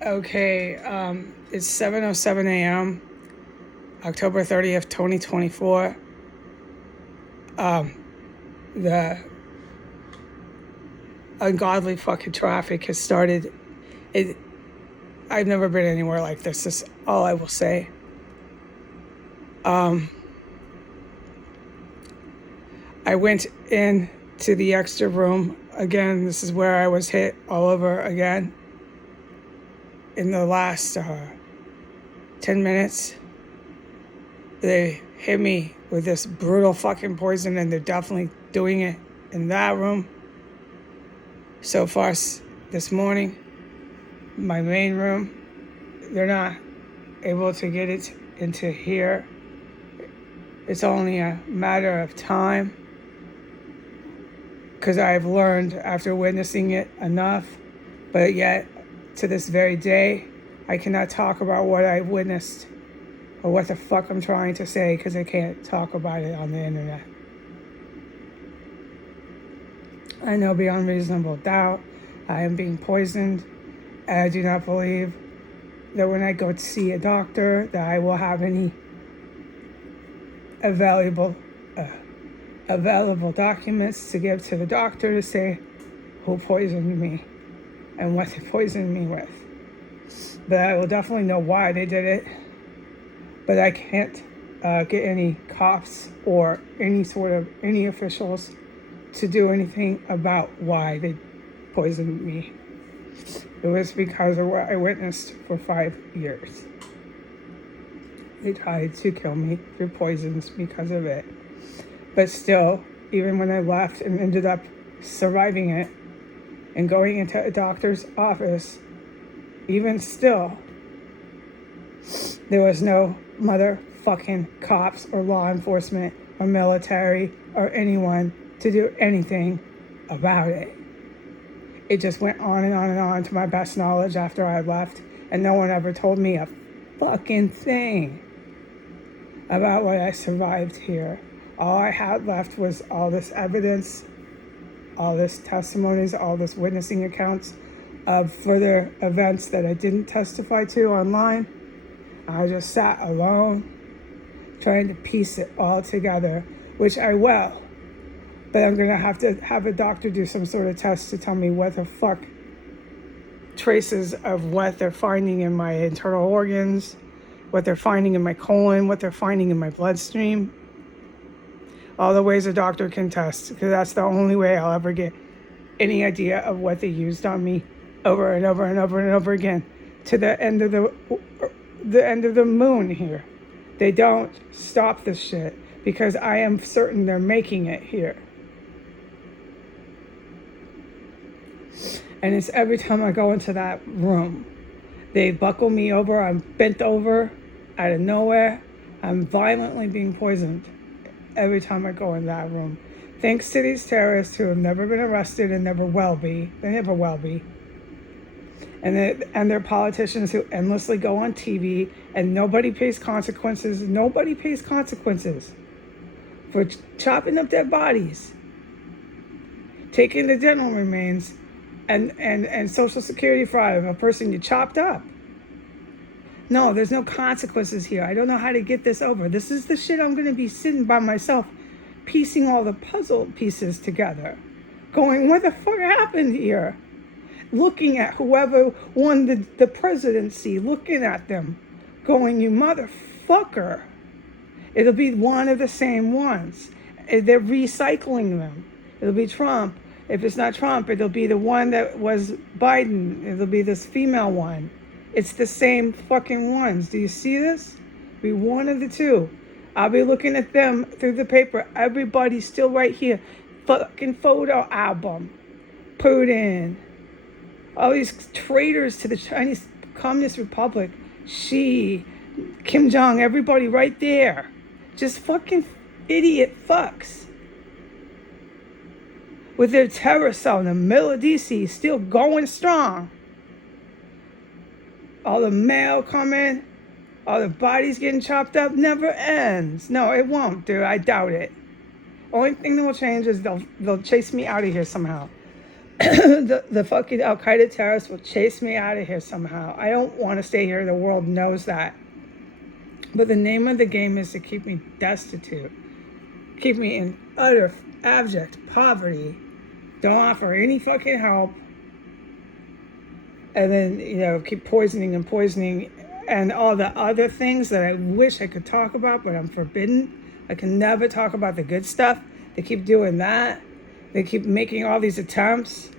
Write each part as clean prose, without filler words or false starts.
Okay, it's 7:07 a.m., October 30th, 2024. The ungodly fucking traffic has started. It. I've never been anywhere like this. Is all I will say. I went in to the extra room again. This is where I was hit all over again in the last 10 minutes. They hit me with this brutal fucking poison, and they're definitely doing it in that room. So far, this morning, my main room, they're not able to get it into here. It's only a matter of time, because I've learned after witnessing it enough, but yet to this very day, I cannot talk about what I witnessed or what the fuck I'm trying to say, because I can't talk about it on the internet. I know beyond reasonable doubt I am being poisoned, and I do not believe that when I go to see a doctor that I will have any available documents to give to the doctor to say who poisoned me and what they poisoned me with. But I will definitely know why they did it. But I can't get any cops or any officials to do anything about why they poisoned me. It was because of what I witnessed for 5 years. They tried to kill me through poisons because of it. But still, even when I left and ended up surviving it and going into a doctor's office, even still, there was no motherfucking cops or law enforcement or military or anyone to do anything about it. It just went on and on and on to my best knowledge after I left, and no one ever told me a fucking thing about what I survived here. All I had left was all this evidence, all this testimonies, all this witnessing accounts of further events that I didn't testify to online. I just sat alone, trying to piece it all together, which I will. But I'm going to have a doctor do some sort of test to tell me what the fuck traces of what they're finding in my internal organs, what they're finding in my colon, what they're finding in my bloodstream. All the ways a doctor can test, because that's the only way I'll ever get any idea of what they used on me over and over and over and over again to the end of the moon here. They don't stop this shit because I am certain they're making it here. And it's every time I go into that room, they buckle me over, I'm bent over out of nowhere. I'm violently being poisoned every time I go in that room. Thanks to these terrorists who have never been arrested and never will be. They never will be. And they're politicians who endlessly go on TV and nobody pays consequences. Nobody pays consequences for chopping up dead bodies, taking the dental remains, and Social Security fraud of a person you chopped up. No, there's no consequences here. I don't know how to get this over. This is the shit I'm going to be sitting by myself, piecing all the puzzle pieces together, going, what the fuck happened here? Looking at whoever won the presidency, looking at them, going, you motherfucker. It'll be one of the same ones. They're recycling them. It'll be Trump. If it's not Trump, it'll be the one that was Biden. It'll be this female one. It's the same fucking ones. Do you see this? It'll be one of the two. I'll be looking at them through the paper. Everybody's still right here. Fucking photo album. Putin. All these traitors to the Chinese Communist Republic. Xi, Kim Jong, everybody right there. Just fucking idiot fucks. With their terror cell in the middle of DC, still going strong. All the mail coming, all the bodies getting chopped up, never ends. No, it won't, dude. I doubt it. Only thing that will change is they'll chase me out of here somehow. The fucking Al Qaeda terrorists will chase me out of here somehow. I don't want to stay here. The world knows that. But the name of the game is to keep me destitute, keep me in utter abject poverty, don't offer any fucking help, and then, keep poisoning and all the other things that I wish I could talk about, but I'm forbidden. I can never talk about the good stuff. They keep doing that. They keep making all these attempts.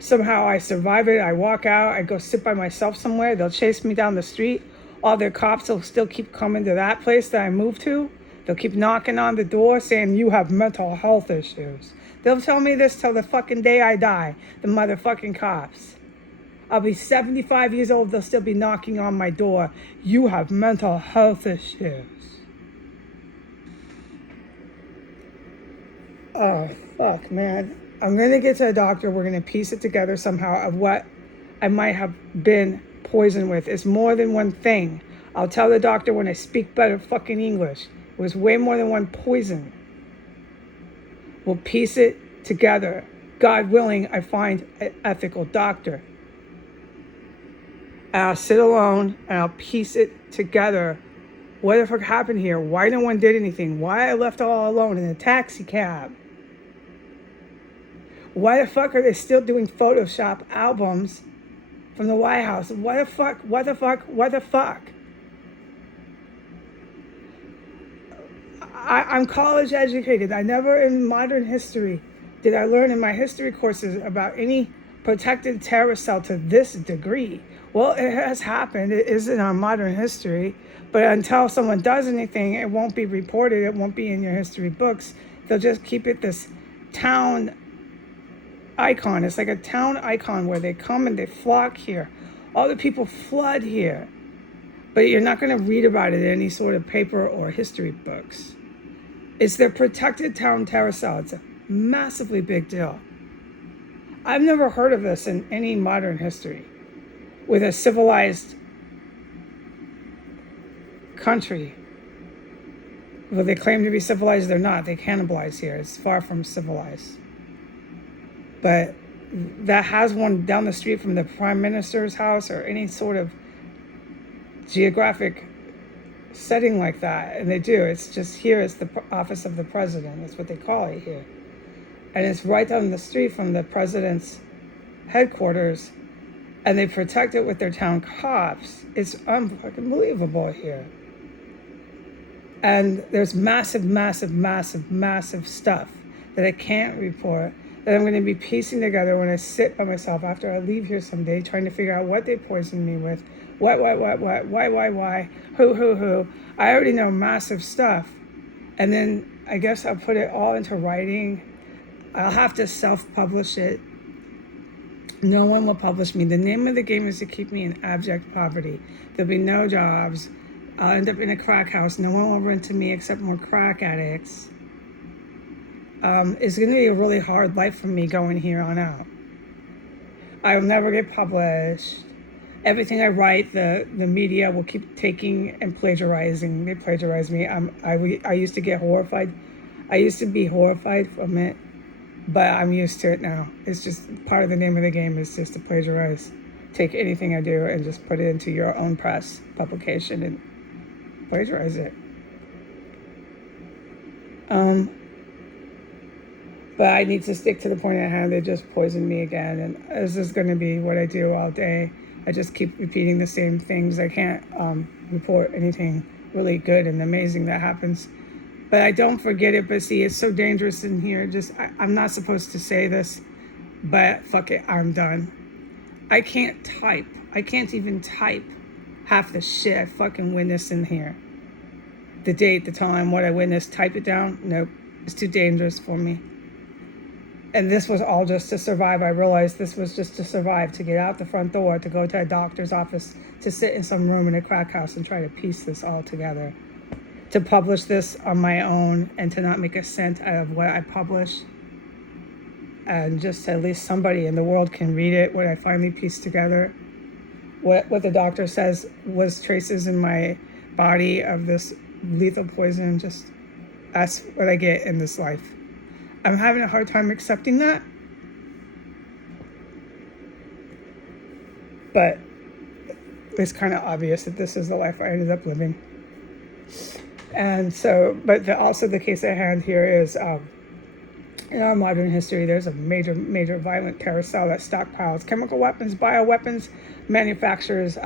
Somehow I survive it. I walk out. I go sit by myself somewhere. They'll chase me down the street. All their cops will still keep coming to that place that I moved to. They'll keep knocking on the door saying, you have mental health issues. They'll tell me this till the fucking day I die, the motherfucking cops. I'll be 75 years old. They'll still be knocking on my door. You have mental health issues. Oh, fuck, man. I'm going to get to a doctor. We're going to piece it together somehow of what I might have been poisoned with. It's more than one thing. I'll tell the doctor when I speak better fucking English. It was way more than one poison. We'll piece it together. God willing, I find an ethical doctor. And I'll sit alone and I'll piece it together. What the fuck happened here? Why no one did anything? Why I left all alone in a taxi cab? Why the fuck are they still doing Photoshop albums from the White House? What the fuck? What the fuck? What the fuck? I'm college educated. I never in modern history did I learn in my history courses about any protected terrorist cell to this degree. Well, it has happened. It is in our modern history. But until someone does anything, it won't be reported. It won't be in your history books. They'll just keep it this town icon. It's like a town icon where they come and they flock here. All the people flood here. But you're not going to read about it in any sort of paper or history books. It's their protected town terror cell. It's a massively big deal. I've never heard of this in any modern history with a civilized country. Well, they claim to be civilized, they're not. They cannibalize here. It's far from civilized. But that has one down the street from the prime minister's house or any sort of geographic setting like that. And they do. It's just here. It's the office of the president. That's what they call it here. And it's right down the street from the president's headquarters. And they protect it with their town cops. It's unbelievable here. And there's massive, massive, massive, massive stuff that I can't report that I'm going to be piecing together when I sit by myself after I leave here someday, trying to figure out what they poisoned me with. What, why, who. I already know massive stuff. And then I guess I'll put it all into writing. I'll have to self-publish it. No one will publish me. The name of the game is to keep me in abject poverty. There'll be no jobs. I'll end up in a crack house. No one will rent to me except more crack addicts. It's going to be a really hard life for me going here on out. I'll never get published. Everything I write, the media will keep taking and plagiarizing. They plagiarize me. I used to get horrified. I used to be horrified from it, but I'm used to it now. It's just part of the name of the game is just to plagiarize. Take anything I do and just put it into your own press publication and plagiarize it. But I need to stick to the point at hand. They just poisoned me again. And this is going to be what I do all day. I just keep repeating the same things. I can't report anything really good and amazing that happens. But I don't forget it. But see, it's so dangerous in here. I'm not supposed to say this, but fuck it, I'm done. I can't type. I can't even type half the shit I fucking witnessed in here. The date, the time, what I witnessed, type it down. Nope, it's too dangerous for me. And this was all just to survive. I realized this was just to survive, to get out the front door, to go to a doctor's office, to sit in some room in a crack house and try to piece this all together. To publish this on my own and to not make a cent out of what I publish. And just at least somebody in the world can read it, what I finally pieced together. What the doctor says was traces in my body of this lethal poison. Just that's what I get in this life. I'm having a hard time accepting that. But it's kind of obvious that this is the life I ended up living. And so, but also the case at hand here is, in our modern history, there's a major violent carousel that stockpiles chemical weapons, bioweapons manufacturers.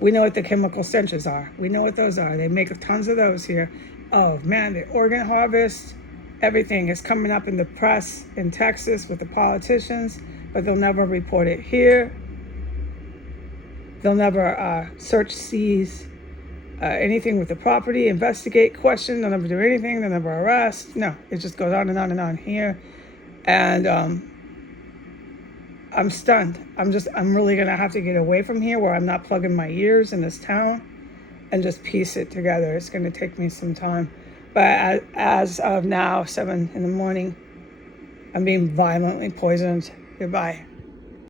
We know what the chemical stenches are. We know what those are. They make tons of those here. Oh man, the organ harvest, everything is coming up in the press in Texas with the politicians, but they'll never report it here. They'll never search, seize anything with the property, investigate, question. They'll never do anything. They'll never arrest. No, it just goes on and on and on here. And I'm stunned. I'm really going to have to get away from here where I'm not plugging my ears in this town and just piece it together. It's going to take me some time. But as of now, 7 in the morning, I'm being violently poisoned. Goodbye.